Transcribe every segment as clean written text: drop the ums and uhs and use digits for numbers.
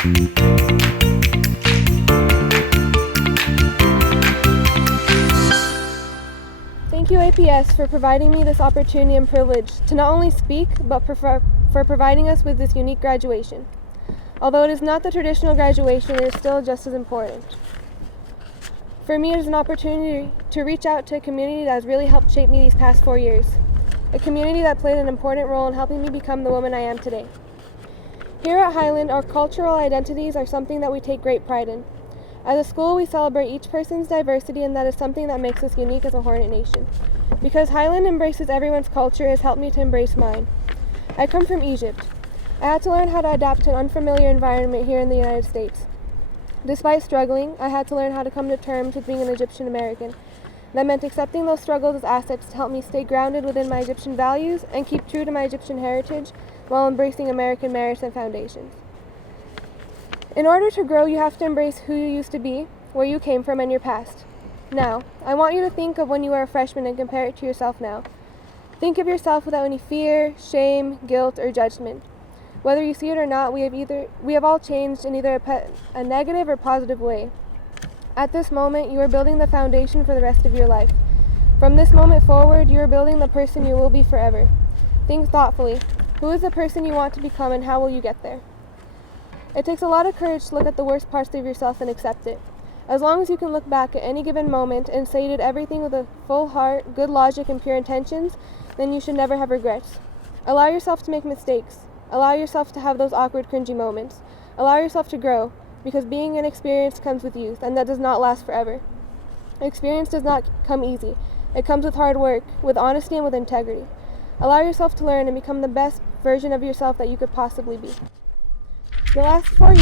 Thank you, APS, for providing me this opportunity and privilege to not only speak, but for providing us with this unique graduation. Although it is not the traditional graduation, it is still just as important. For me, it is an opportunity to reach out to a community that has really helped shape me these past 4 years. A community that played an important role in helping me become the woman I am today. Here at Highland, our cultural identities are something that we take great pride in. As a school, we celebrate each person's diversity, and that is something that makes us unique as a Hornet Nation. Because Highland embraces everyone's culture, it has helped me to embrace mine. I come from Egypt. I had to learn how to adapt to an unfamiliar environment here in the United States. Despite struggling, I had to learn how to come to terms with being an Egyptian American. That meant accepting those struggles as assets to help me stay grounded within my Egyptian values and keep true to my Egyptian heritage while embracing American merits and foundations. In order to grow, you have to embrace who you used to be, where you came from, and your past. Now, I want you to think of when you were a freshman and compare it to yourself now. Think of yourself without any fear, shame, guilt, or judgment. Whether you see it or not, we have all changed in either a negative or positive way. At this moment, you are building the foundation for the rest of your life. From this moment forward, you are building the person you will be forever. Think thoughtfully. Who is the person you want to become, and how will you get there? It takes a lot of courage to look at the worst parts of yourself and accept it. As long as you can look back at any given moment and say you did everything with a full heart, good logic, and pure intentions, then you should never have regrets. Allow yourself to make mistakes. Allow yourself to have those awkward, cringy moments. Allow yourself to grow, because being inexperienced comes with youth, and that does not last forever. Experience does not come easy. It comes with hard work, with honesty, and with integrity. Allow yourself to learn and become the best version of yourself that you could possibly be. The last 4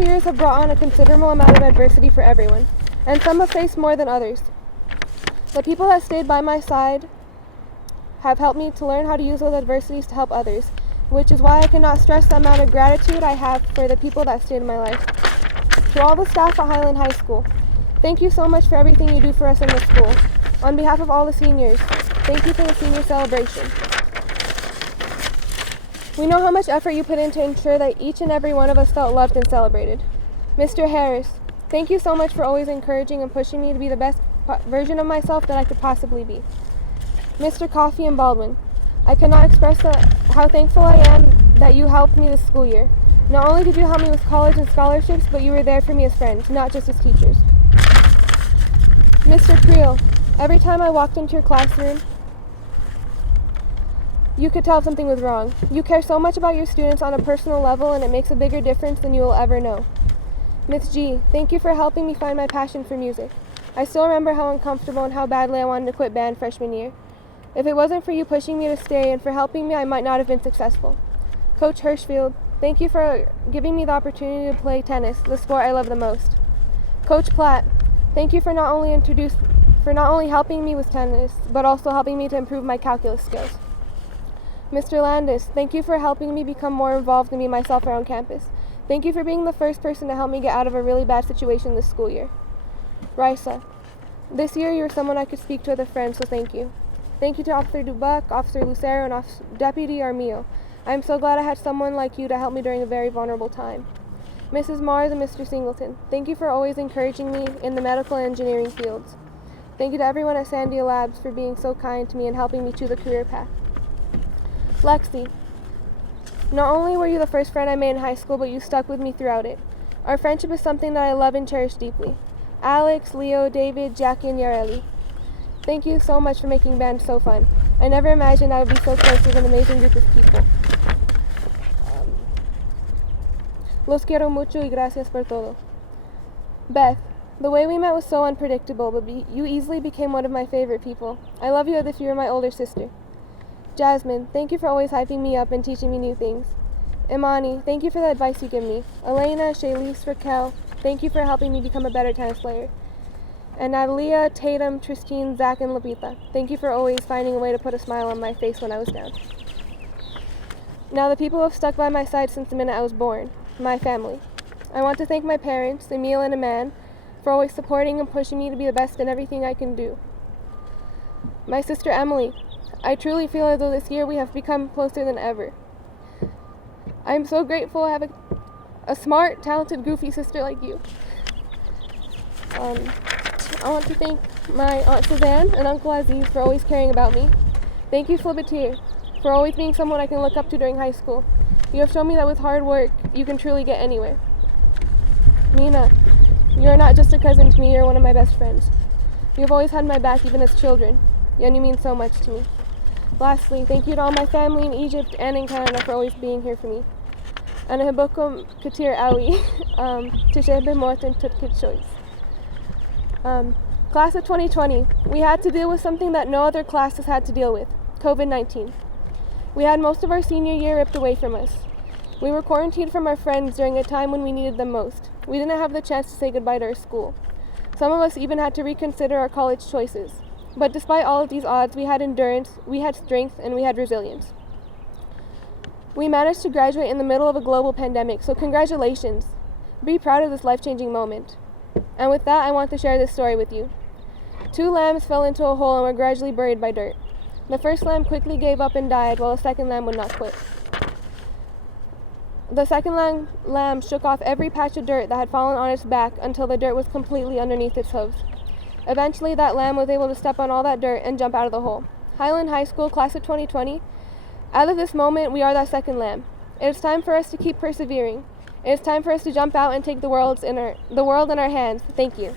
years have brought on a considerable amount of adversity for everyone, and some have faced more than others. The people that stayed by my side have helped me to learn how to use those adversities to help others, which is why I cannot stress the amount of gratitude I have for the people that stayed in my life. To all the staff at Highland High School, thank you so much for everything you do for us in the school. On behalf of all the seniors, thank you for the senior celebration. We know how much effort you put in to ensure that each and every one of us felt loved and celebrated. Mr. Harris, thank you so much for always encouraging and pushing me to be the best version of myself that I could possibly be. Mr. Coffey and Baldwin, I cannot express how thankful I am that you helped me this school year. Not only did you help me with college and scholarships, but you were there for me as friends, not just as teachers. Mr. Creel, every time I walked into your classroom, you could tell if something was wrong. You care so much about your students on a personal level, and it makes a bigger difference than you will ever know. Miss G, thank you for helping me find my passion for music. I still remember how uncomfortable and how badly I wanted to quit band freshman year. If it wasn't for you pushing me to stay and for helping me, I might not have been successful. Coach Hirschfield, thank you for giving me the opportunity to play tennis, the sport I love the most. Coach Platt, thank you for not only helping me with tennis, but also helping me to improve my calculus skills. Mr. Landis, thank you for helping me become more involved and be myself around campus. Thank you for being the first person to help me get out of a really bad situation this school year. Risa, this year you were someone I could speak to as a friend, so thank you. Thank you to Officer Dubuc, Officer Lucero, and Deputy Armillo. I am so glad I had someone like you to help me during a very vulnerable time. Mrs. Mars and Mr. Singleton, thank you for always encouraging me in the medical and engineering fields. Thank you to everyone at Sandia Labs for being so kind to me and helping me choose a career path. Lexi, not only were you the first friend I made in high school, but you stuck with me throughout it. Our friendship is something that I love and cherish deeply. Alex, Leo, David, Jackie, and Yareli, thank you so much for making band so fun. I never imagined I would be so close with an amazing group of people. Los quiero mucho y gracias por todo. Beth, the way we met was so unpredictable, but you easily became one of my favorite people. I love you as if you were my older sister. Jasmine, thank you for always hyping me up and teaching me new things. Imani, thank you for the advice you give me. Elena, Shaylise, Raquel, thank you for helping me become a better tennis player. And Natalia, Tatum, Tristine, Zach, and Lapita, thank you for always finding a way to put a smile on my face when I was down. Now the people who have stuck by my side since the minute I was born, my family. I want to thank my parents, Emil and Aman, for always supporting and pushing me to be the best in everything I can do. My sister Emily, I truly feel as though this year we have become closer than ever. I'm so grateful I have a smart, talented, goofy sister like you. I want to thank my Aunt Suzanne and Uncle Aziz for always caring about me. Thank you, Flibitier, for always being someone I can look up to during high school. You have shown me that with hard work, you can truly get anywhere. Nina, you are not just a cousin to me, you are one of my best friends. You have always had my back even as children, and you mean so much to me. Lastly, thank you to all my family in Egypt and in Canada for always being here for me. And أحبكم كتير قوي. تشبه موتن تركت choice. Class of 2020, we had to deal with something that no other class has had to deal with, COVID-19. We had most of our senior year ripped away from us. We were quarantined from our friends during a time when we needed them most. We didn't have the chance to say goodbye to our school. Some of us even had to reconsider our college choices. But despite all of these odds, we had endurance, we had strength, and we had resilience. We managed to graduate in the middle of a global pandemic, so congratulations. Be proud of this life-changing moment. And with that, I want to share this story with you. 2 lambs fell into a hole and were gradually buried by dirt. The first lamb quickly gave up and died, while the second lamb would not quit. The second lamb shook off every patch of dirt that had fallen on its back until the dirt was completely underneath its hooves. Eventually, that lamb was able to step on all that dirt and jump out of the hole. Highland High School, class of 2020, out of this moment, we are that second lamb. It is time for us to keep persevering. It is time for us to jump out and take the world in our hands. Thank you.